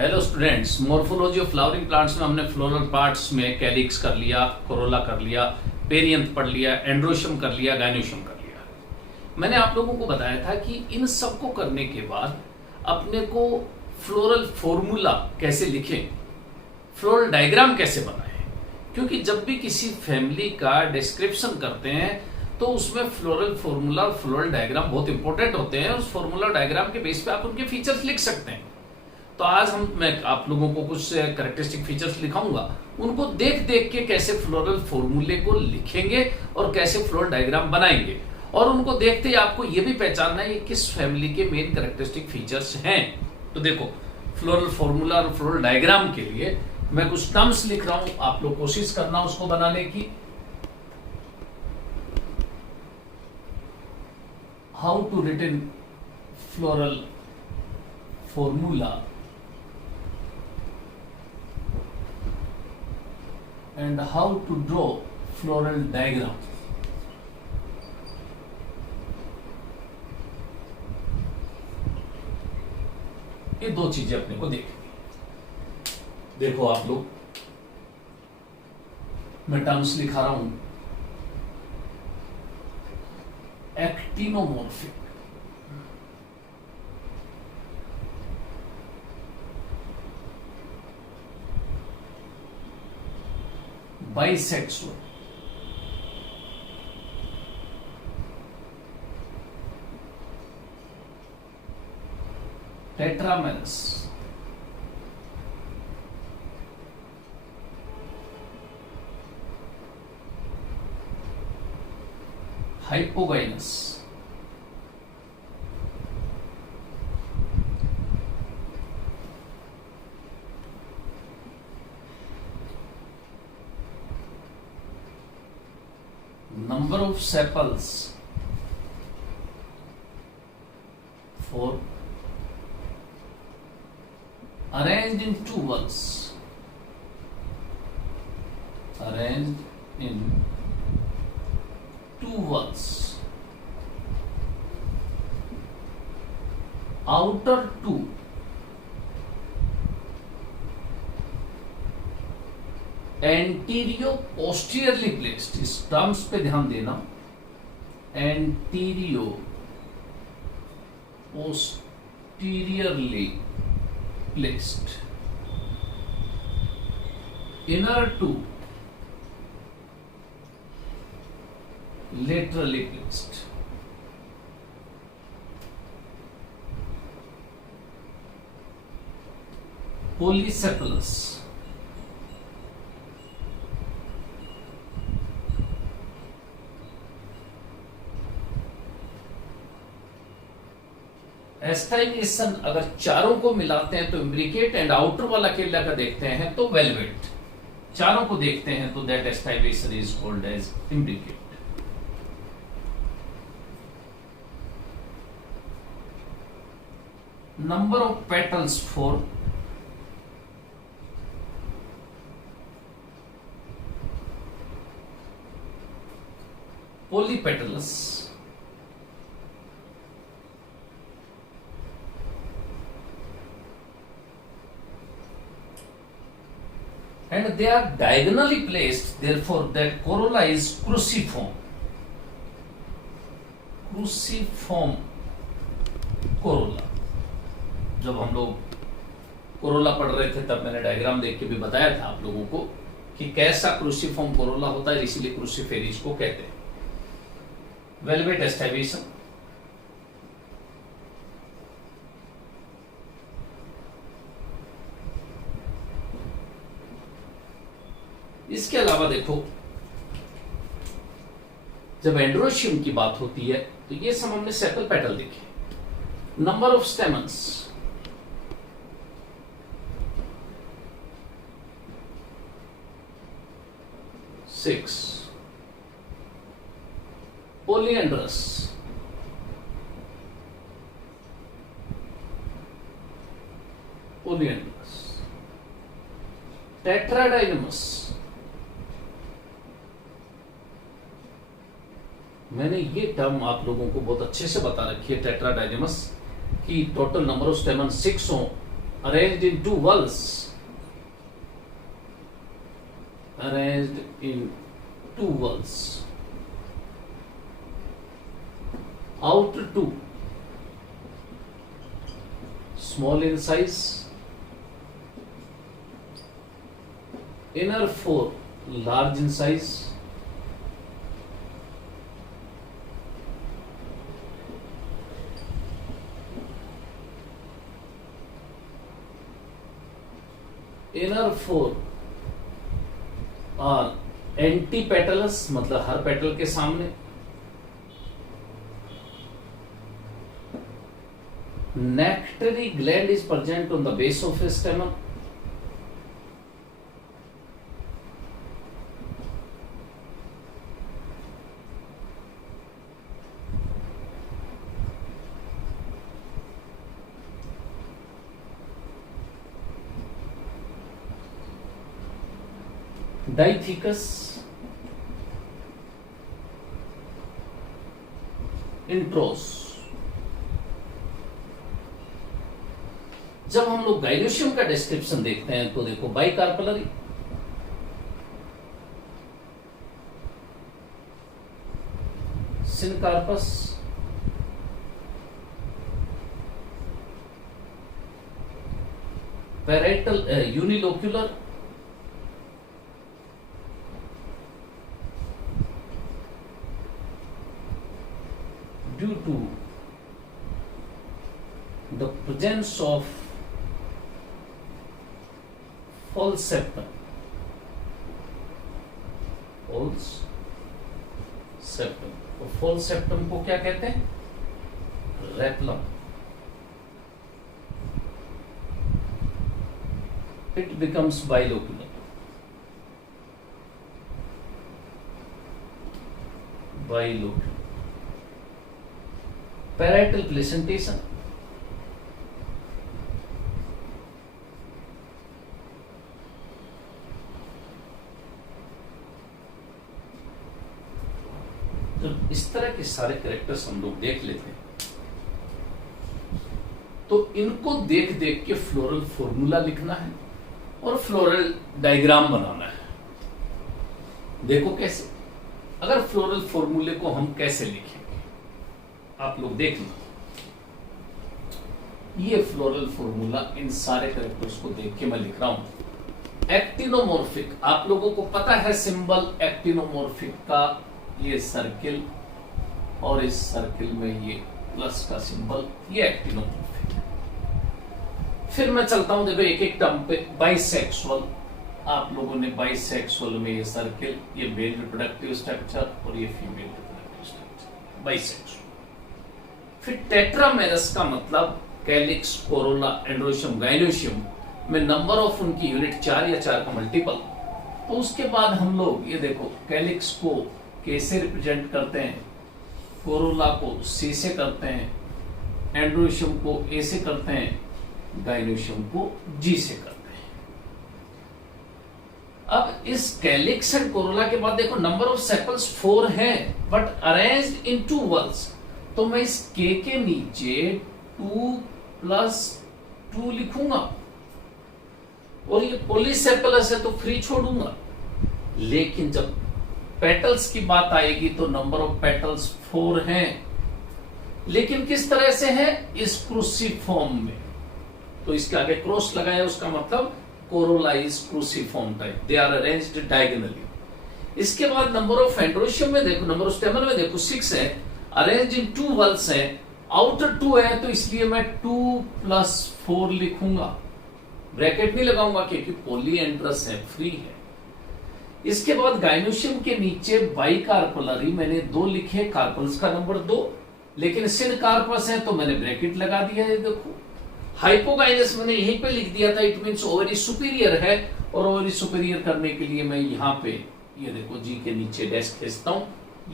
Hello students, morphology of flowering plants में हमने floral parts में कैलिक्स कर लिया, कोरोला कर लिया, पेरियंथ पढ़ लिया, एंड्रोशियम कर लिया, गायनोशियम कर लिया। मैंने आप लोगों को बताया था कि इन सबको करने के बाद अपने को फ्लोरल फॉर्मूला कैसे लिखें, फ्लोरल डायग्राम कैसे बनाएं, क्योंकि जब भी किसी फैमिली का डिस्क्रिप्शन करते हैं तो उसमें फ्लोरल फॉर्मूला और फ्लोरल डायग्राम बहुत इंपॉर्टेंट होते हैं। उस फॉर्मूला डायग्राम के बेस पे आप उनके फीचर्स लिख सकते हैं। तो आज मैं आप लोगों को कुछ कैरेक्टरिस्टिक फीचर्स लिखाऊंगा, उनको देख देख के कैसे फ्लोरल फॉर्मूले को लिखेंगे और कैसे फ्लोरल डायग्राम बनाएंगे, और उनको देखते ही आपको यह भी पहचानना है किस फैमिली के मेन कैरेक्टरिस्टिक फीचर्स हैं। तो देखो, फ्लोरल फॉर्मूला और फ्लोरल डायग्राम के लिए मैं कुछ टर्म्स लिख रहा हूं, आप लोग कोशिश करना उसको बनाने की। How to written floral formula and how to draw floral diagram। ये दो चीजें अपने को देखनी। देखो आप लोग, मैं टर्म्स लिखा रहा हूं। Actinomorphic, bisexual, tetramerous, hypogynous, number of sepals 4, arranged in tuvals, outer two, antero posteriorly placed, इस टर्म्स पे ध्यान देना। Antero posteriorly placed, inner two laterally placed. Polysepalous, aestivation अगर चारों को मिलाते हैं तो इम्ब्रिकेट, एंड आउटर वाला केला का देखते हैं तो वेलवेट। चारों को देखते हैं तो that aestivation is called as imbricate. Number of petals 4, polypetalous, and they are diagonally placed, therefore that corolla is cruciform। cruciform corolla। जब हम लोग कोरोला पढ़ रहे थे तब मैंने डायग्राम देख के भी बताया था आप लोगों को कि कैसा क्रूसीफॉर्म कोरोला होता है, इसीलिए क्रूसीफेरिस को कहते हैं। वेलवेट एस्टाइलेशन, इसके अलावा देखो, जब एंड्रोशियम की बात होती है तो ये सब हमने सेपल पेटल देखे। Number of stamens 6, polyandrous, टेट्राडाइनमस। मैंने ये टर्म आप लोगों को बहुत अच्छे से बता रखी है, टेट्राडाइनेमस, कि टोटल नंबर ऑफ स्टेमन 6 हो arranged in two walls, arranged in two walls, outer two small in size, inner four large in size, inner four are एंटीपेटलस मतलब हर पेटल के सामने, nectary gland is present on the base of stamen, dithecous, introrse. जब हम लोग gynoecium का description देखते हैं तो देखो bicarpellary, syncarpous, parietal unilocular, due to the presence of false septum, false septum, तो false septum को क्या कहते हैं? रेपलम। It becomes bilocular, bilocular, parietal placentation, जब इस तरह के सारे कैरेक्टर्स हम लोग देख लेते हैं तो इनको देख देख के फ्लोरल फॉर्मूला लिखना है और फ्लोरल डायग्राम बनाना है। देखो कैसे, अगर फ्लोरल फॉर्मूले को हम कैसे लिखेंगे आप लोग देख लो। ये फ्लोरल फॉर्मूला इन सारे कैरेक्टर्स को देख के मैं लिख रहा हूं। एक्टिनोमॉर्फिक, आप लोगों को पता है सिंबल एक्टिनोमॉर्फिक का, ये सर्किल और इस सर्किल में ये प्लस का सिंबल, ये एक्टिनोमॉर्फिक। फिर मैं चलता हूं, देखो एक एक टर्म पे। बाइसेक्सुअल, आप लोगों ने बाइसेक्सुअल में ये सर्किल, ये मेल रिप्रोडक्टिव स्ट्रक्चर और ये फीमेल रिप्रोडक्टिव स्ट्रक्चर, बाइसेक्सुअल। फिर टेट्रामेरस का मतलब कैलिक्स, कोरोला, एंड्रोशियम, गाइनोशियम में नंबर ऑफ उनकी यूनिट 4 या 4 का मल्टीपल। तो उसके बाद हम लोग ये देखो कैलिक्स को के से रिप्रेजेंट करते हैं, कोरोला को सी से करते हैं, एंड्रोशियम को ए से करते हैं, गाइनोशियम को जी से करते हैं। अब इस कैलिक्स एंड कोरोला के बाद देखो नंबर ऑफ सेपल्स 4 हैं बट अरेंज्ड इन 2 वल्स। तो मैं इस के नीचे 2 + 2 लिखूंगा और ये पॉलीसेपलस है तो फ्री छोड़ूंगा। लेकिन जब पेटल्स की बात आएगी तो नंबर ऑफ पेटल्स 4 हैं, लेकिन किस तरह से है? इस क्रूसिफॉर्म में। तो इसके आगे क्रॉस लगाया, उसका मतलब corolla is cruciform type, they are arranged diagonally. इसके बाद नंबर ऑफ एंड्रोशियम में देखो, नंबर ऑफ स्टेमन में देखो 6 है, अरेंज्ड इन 2 वल्स है, आउटर 2 है तो इसलिए मैं 2 + 4 लिखूंगा, ब्रैकेट नहीं लगाऊंगा क्योंकि पॉलीएंड्रस है, फ्री है। इसके बाद गाइनोशियम के नीचे बाइकार्पलरी मैंने 2 लिखे, कार्पल्स का नंबर 2, लेकिन सिनकार्पस है तो मैंने ब्रैकेट लगा दिया है। देखो हाइपोगाइनस मैंने यहीं पे लिख दिया था, इट मींस ओवरी सुपीरियर है, और ओवरी सुपीरियर करने के लिए मैं यहाँ पे ये देखो जी के नीचे डैश खींचता हूं,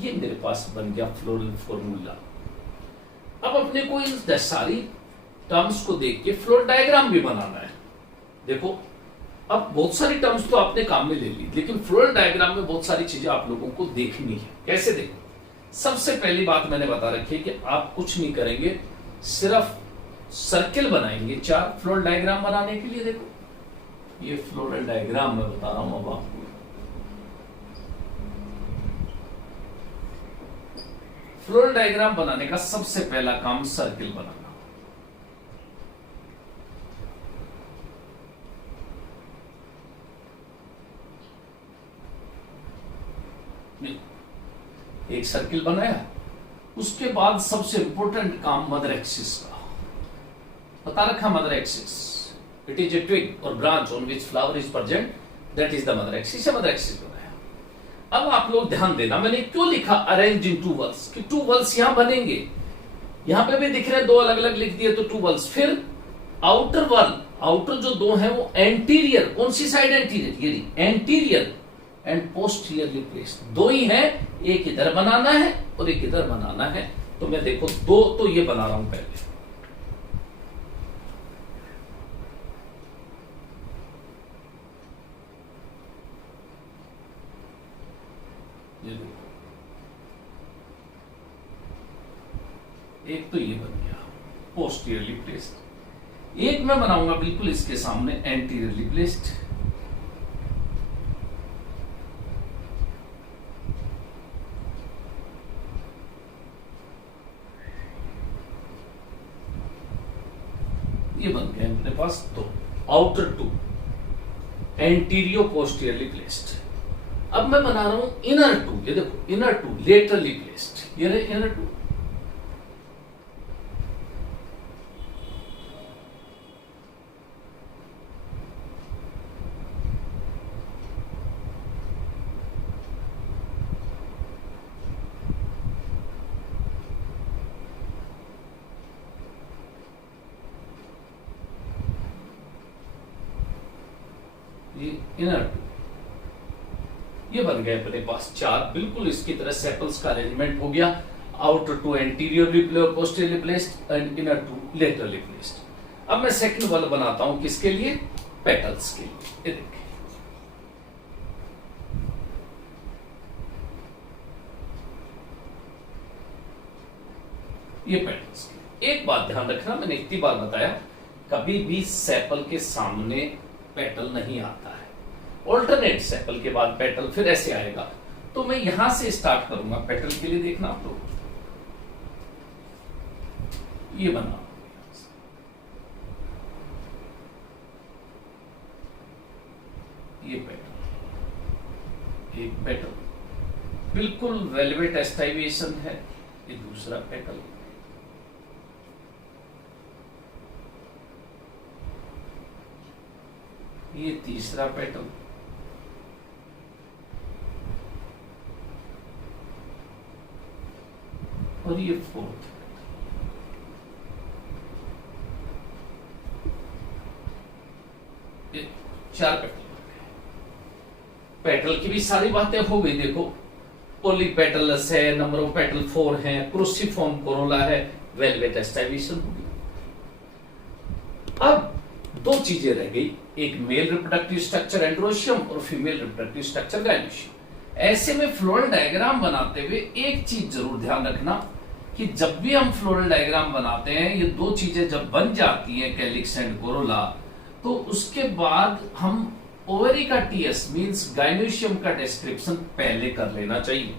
ये मेरे पास बन गया फ्लोरल फॉर्मूला। अब अपने को इन सारी टर्म्स को देख के फ्लोर डायग्राम भी बनाना है। देखो अब बहुत सारी टर्म्स तो आपने काम में ले ली, लेकिन फ्लोरल डायग्राम में बहुत सारी चीजें आप लोगों को देखनी है। कैसे देखो? सबसे पहली बात मैंने बता रखी है कि आप कुछ नहीं करेंगे, सिर्फ सर्किल बनाएंगे 4 फ्लोरल डायग्राम बनाने के लिए। देखो ये फ्लोरल डायग्राम मैं बता रहा हूं अब आपको। फ्लोरल डायग्राम बनाने का सबसे पहला काम सर्किल बनाना। एक सर्किल बनाया, उसके बाद सबसे इंपॉर्टेंट काम मदर एक्सिस का बता रखा। Mother axis it is a twig और branch on which flower is present, that is the mother axis. Mother axis बनाया। अब आप लोग ध्यान देना, मैंने क्यों लिखा अरेंज इन 2 वल्स कि 2 वल्स यहां बनेंगे। यहां पे भी दिख रहे हैं 2 अलग अलग लिख दिए तो 2 वल्स। फिर आउटर वल, आउटर जो 2 है वो एंटीरियर, कौन सी साइड एंटीरियर, ये एंटीरियर एंड पोस्टीरियरली प्लेस्ड। 2 ही है, एक इधर बनाना है और एक इधर बनाना है। तो मैं देखो 2 तो ये बना रहा हूं पहले। ये देखो एक तो ये बन गया पोस्टीरियरली प्लेस्ड। एक मैं बनाऊंगा बिल्कुल इसके सामने एंटीरियरली प्लेस्ड। ये बन गया मेरे पास 2 आउटर 2 एंटीरियो पोस्टीरियरली प्लेस्ड। अब मैं बना रहा हूं इनर 2। ये देखो इनर 2 लेटरली प्लेस्ड। ये रहे इनर 2। इनर 2 ये बन गए अपने पास 4। बिल्कुल इसकी तरह सेपल्स का अरेंजमेंट हो गया। Outer 2 anteriorly posteriorly placed and inner 2 laterally placed. अब मैं सेकंड वाला बनाता हूं किसके लिए, पेटल्स के लिए। ये देखिए ये पेटल्स के। एक बात ध्यान रखना, मैंने इतनी बार बताया कभी भी सेपल के सामने पेटल नहीं आता है। ऑल्टरनेट सेपल के बाद पेटल फिर ऐसे आएगा। तो मैं यहां से स्टार्ट करूंगा पेटल के लिए। देखना आप लोग ये बना, ये पेटल, एक पेटल बिल्कुल वेलवेट एस्टाइवेशन है। ये दूसरा पेटल, ये तीसरा पेटल, और ये फोर्थ। ये 4 पेटल। पेटल की भी सारी बातें हो गई। देखो पॉलीपेटलस है, नंबर ऑफ पेटल 4 है, क्रूसिफॉर्म कोरोला है, वेलवेट एस्टाइवेशन होगी। अब 2 चीजें रह गई, एक मेल रिप्रोडक्टिव स्ट्रक्चर एंड्रोशियम और फीमेल रिप्रोडक्टिव स्ट्रक्चर गायनोशियम। ऐसे में फ्लोरल डायग्राम बनाते हुए एक चीज जरूर ध्यान रखना कि जब भी हम फ्लोरल डायग्राम बनाते हैं, ये 2 चीजें जब बन जाती हैं कैलिक्स एंड कोरोला, तो उसके बाद हम ओवरी का टीएस मींस गायनोशियम का डिस्क्रिप्शन पहले कर लेना चाहिए।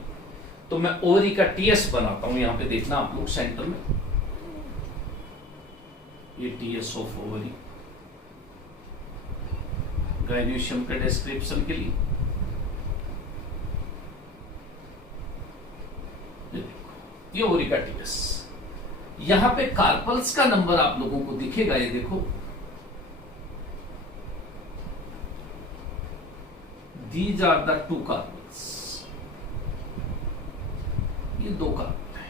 तो मैं ओवरी का टीएस बनाता हूं। यहां पे देखना आप लोग सेंटर में, ये टीएस ऑफ ओवरी गायनोशियम के डिस्क्रिप्शन के लिए। ये ओवरी का टीएस। यहां पे कार्पल्स का नंबर आप लोगों को दिखेगा। ये देखो These are the 2 कार्पल्स। ये 2 कार्पल है।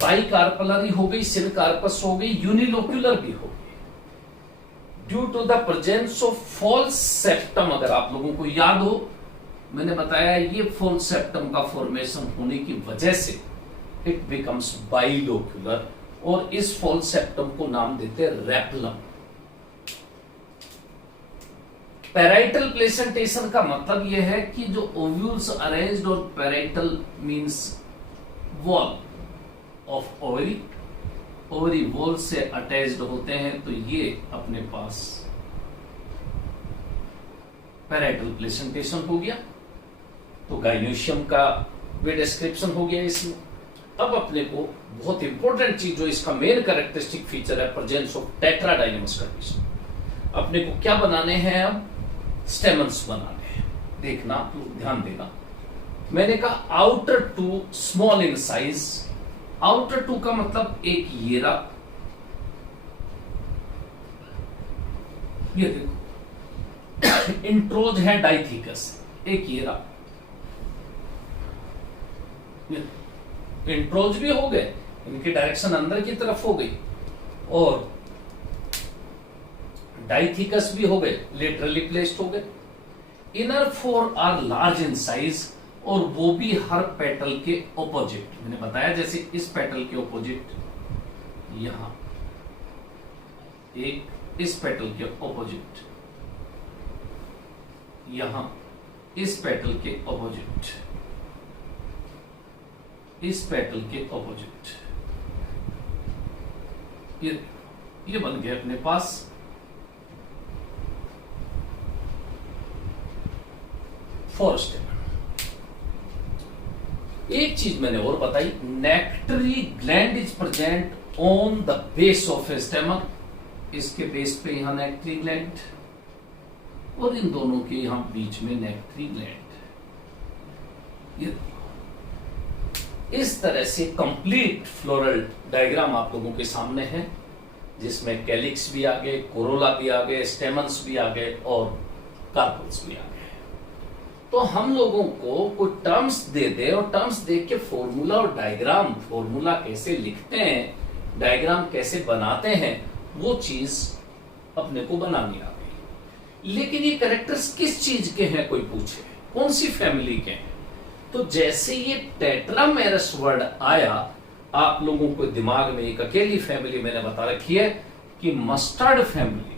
बाई कार्पलरी हो गई, सिन कार्पस हो गई, यूनिलोक्यूलर भी हो गई। Due to the presence of false septum, अगर आप लोगों को याद हो मैंने बताया ये फॉल्स सेप्टम का फॉर्मेशन होने की वजह से इट बिकम्स बाइलोक्यूलर, और इस फॉल्स सेप्टम को नाम देते हैं रेपलम। पैराइटल प्लेसेंटेशन का मतलब यह है कि जो ओव्यूल्स अरेंज्ड, और parietal means wall of ovary, ovary wall से अटैच्ड होते हैं, तो ये अपने पास पैराइटल प्लेसेंटेशन हो गया। तो गाइनोशियम का भी डिस्क्रिप्शन हो गया इसमें। अब अपने को बहुत इंपॉर्टेंट चीज जो इसका मेन कैरेक्टरिस्टिक फीचर है, प्रेजेंस ऑफ टेट्राडाइनमस कंडीशन। अपने को क्या बनाने हैं? अब स्टेमन्स बनाने हैं। देखना, तो ध्यान देना, मैंने कहा outer two small in size. Outer two का मतलब एक ये रहा, ये देखो इंट्रोज है डाइथिकस, एक ये रहा, इंट्रोज भी हो गए, इनकी डायरेक्शन अंदर की तरफ हो गई, और डाइथिकस भी हो गए, लेटरली प्लेस्ड हो गए। Inner four are large in size, और वो भी हर पेटल के ऑपोजिट। मैंने बताया जैसे इस पेटल के ऑपोजिट यहां, एक इस पेटल के ऑपोजिट यहां, इस पेटल के ऑपोजिट, इस पेटल के ऑपोजिट, ये बन गया अपने पास फोर स्टेमन। एक चीज मैंने और बताई, nectary gland is present on the base of a stamen. इसके बेस पे यहां नेक्टरी ग्लैंड, और इन दोनों के यहां बीच में नेक्टरी ग्लैंड। ये इस तरह से कंप्लीट फ्लोरल डायग्राम आप लोगों के सामने है, जिसमें कैलिक्स भी आ गए, कोरोला भी आ गए, स्टेमन्स भी आ गए, और कार्पल्स भी आ गए। तो हम लोगों को कुछ टर्म्स दे दे, और टर्म्स दे के फॉर्मूला और डायग्राम, फॉर्मूला कैसे लिखते हैं, डायग्राम कैसे बनाते हैं, वो चीज अपने को बनानी आ गई। लेकिन ये कैरेक्टर्स किस चीज के हैं, कोई पूछे कौन सी फैमिली के हैं? तो जैसे ये टेट्रामेरस वर्ड आया, आप लोगों को दिमाग में एक अकेली फैमिली मैंने बता रखी है कि मस्टर्ड फैमिली।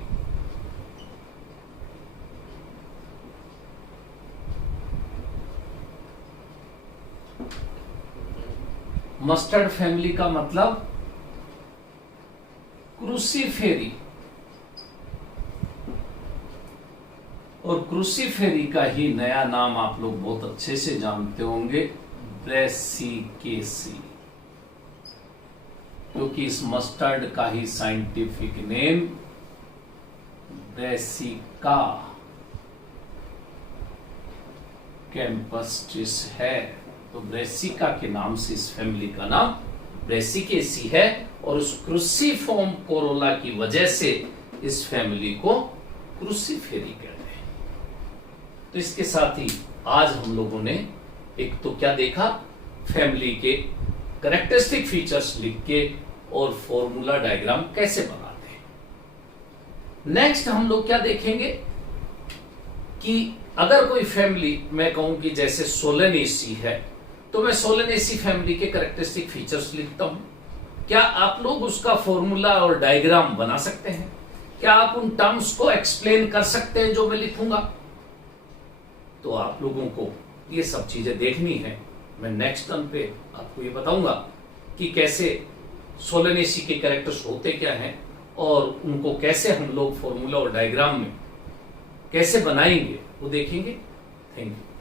मस्टर्ड फैमिली का मतलब क्रूसीफेरी, और क्रूसीफेरी का ही नया नाम आप लोग बहुत अच्छे से जानते होंगे, ब्रेसिकेसी, क्योंकि इस मस्टर्ड का ही साइंटिफिक नेम ब्रेसिका कैंपस्ट्रिस है। तो ब्रेसिका के नाम से इस फैमिली का नाम ब्रेसिकेसी है, और उस क्रूसीफॉर्म कोरोला की वजह से इस फैमिली को क्रूसीफेरी कहते हैं। तो इसके साथ ही आज हम लोगों ने एक तो क्या देखा, फैमिली के कैरेक्टरिस्टिक फीचर्स लिख के और फॉर्मूला डायग्राम कैसे बनाते हैं। नेक्स्ट हम लोग क्या देखेंगे कि अगर कोई फैमिली, मैं कहूं कि जैसे सोलेनेसी है, तो मैं सोलेनेसी फैमिली के कैरेक्टरिस्टिक फीचर्स लिखता हूं। क्या आप लोग उसका फॉर्मूला और डायग्राम बना सकते हैं? क्या आप उन टर्म्स को एक्सप्लेन कर सकते हैं जो मैं लिखूंगा? तो आप लोगों को ये सब चीजें देखनी है। मैं नेक्स्ट टर्म पे आपको ये बताऊंगा कि कैसे सोलेनेसी के कैरेक्टर्स होते क्या हैं, और उनको कैसे हम लोग फॉर्मूला और डायग्राम में कैसे बनाएंगे, वो देखेंगे। Thank you.